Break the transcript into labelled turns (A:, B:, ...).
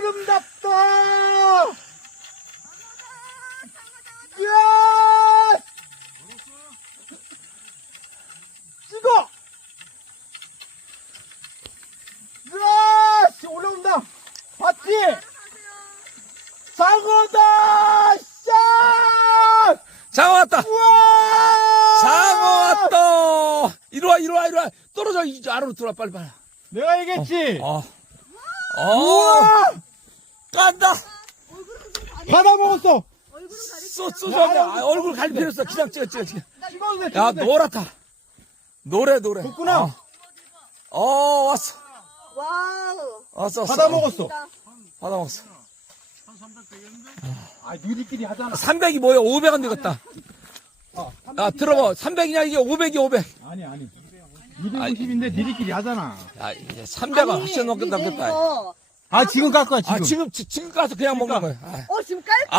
A: 아름답다! 이야! 찍어! 씨, 올라온다! 봤지? 상어다! 샷!
B: 장어 왔다.
A: 우와!
B: 장어 왔다. 이리 와, 이리 와, 이리 와. 떨어져. 이 안으로 들어와, 빨리, 빨리.
A: 내가 얘기했지?
B: 어. 어.
A: 우와!
B: 깐다.
A: 받아 먹었어!
B: 쏘, 쏘, 쏘. 아, 얼굴 가릴 필요 없어. 그냥 찍어, 찍어, 찍어. 야. 노랗다. 노래, 노래.
A: 됐구나.
B: 어, 어, 왔어.
C: 와우.
B: 왔어, 왔어.
A: 받아 먹었어.
B: 받아 먹었어.
A: 아, 니들끼리 하잖아.
B: 300이 뭐야? 500원 되겠다. 야, 들어봐. 300이냐, 이게 500이 500.
A: 아니, 아니. 250인데 니들끼리 하잖아.
B: 야, 이제 300원 하셔 넘겠다, 넘겠다.
C: 이거.
A: 아, 지금 깎아, 지금.
B: 아, 지금, 지- 지금 가서 그냥 먹는 거야. 아.
C: 어, 지금 깔